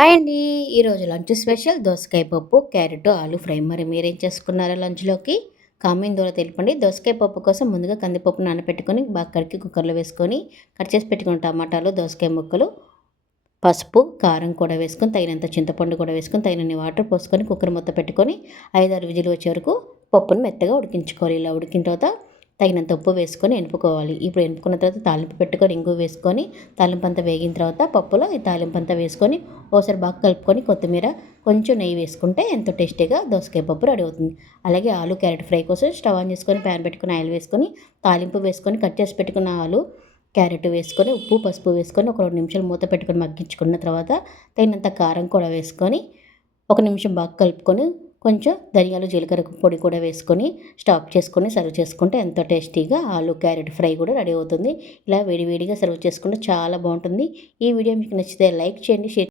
Hi అండి. ఈరోజు lunch special దోసకాయ పప్పు, క్యారెట్, ఆలు ఫ్రై. మరి మీరేం చేసుకున్నారా లంచ్‌లోకి? కామెంట్ ద్వారా తెలపండి. దోసకాయ పప్పు కోసం ముందుగా కందిపప్పు నానబెట్టుకొని బాగా కడిగి కుక్కర్‌లో వేసుకొని కట్ చేసి పెట్టుకున్న టమాటాలు, దోసకాయ ముక్కలు, పసుపు, కారం కూడా వేసుకొని తగినంత చింతపండు కూడా వేసుకొని తగినన్ని వాటర్ పోసుకొని కుక్కర్ మూత పెట్టుకొని 5, 6 విజిల్లు వచ్చే వరకు పప్పును మెత్తగా ఉడికించుకోవాలి. ఇలా ఉడికిన తర్వాత తగినంత ఉప్పు వేసుకొని ఎనుపుకోవాలి. ఇప్పుడు ఎనుపుకున్న తర్వాత తాలింపు పెట్టుకొని ఇంగువ వేసుకొని తాలింపు అంతా వేగిన తర్వాత పప్పులో ఈ తాలింపు అంతా వేసుకొని ఒకసారి బాగా కలుపుకొని కొత్తిమీర కొంచెం నెయ్యి వేసుకుంటే ఎంతో టేస్టీగా దోసకాయ పప్పు రెడీ అవుతుంది. అలాగే ఆలు క్యారెట్ ఫ్రై కోసం స్టవ్ ఆన్ చేసుకొని ప్యాన్ పెట్టుకొని ఆయిల్ వేసుకొని తాలింపు వేసుకొని కట్ చేసి పెట్టుకున్న ఆలు క్యారెట్ వేసుకొని ఉప్పు పసుపు వేసుకొని ఒక 2 నిమిషాలు మూత పెట్టుకొని మగ్గించుకున్న తర్వాత తగినంత కారం కూడా వేసుకొని ఒక నిమిషం బాగా కలుపుకొని కొంచెం ధనియాలు జీలకర్ర పొడి కూడా వేసుకొని స్టాప్ చేసుకొని సర్వ్ చేసుకుంటే ఎంతో టేస్టీగా ఆలు క్యారెట్ ఫ్రై కూడా రెడీ అవుతుంది. ఇలా వేడివేడిగా సర్వ్ చేసుకుంటే చాలా బాగుంటుంది. ఈ వీడియో మీకు నచ్చితే లైక్ చేయండి, షేర్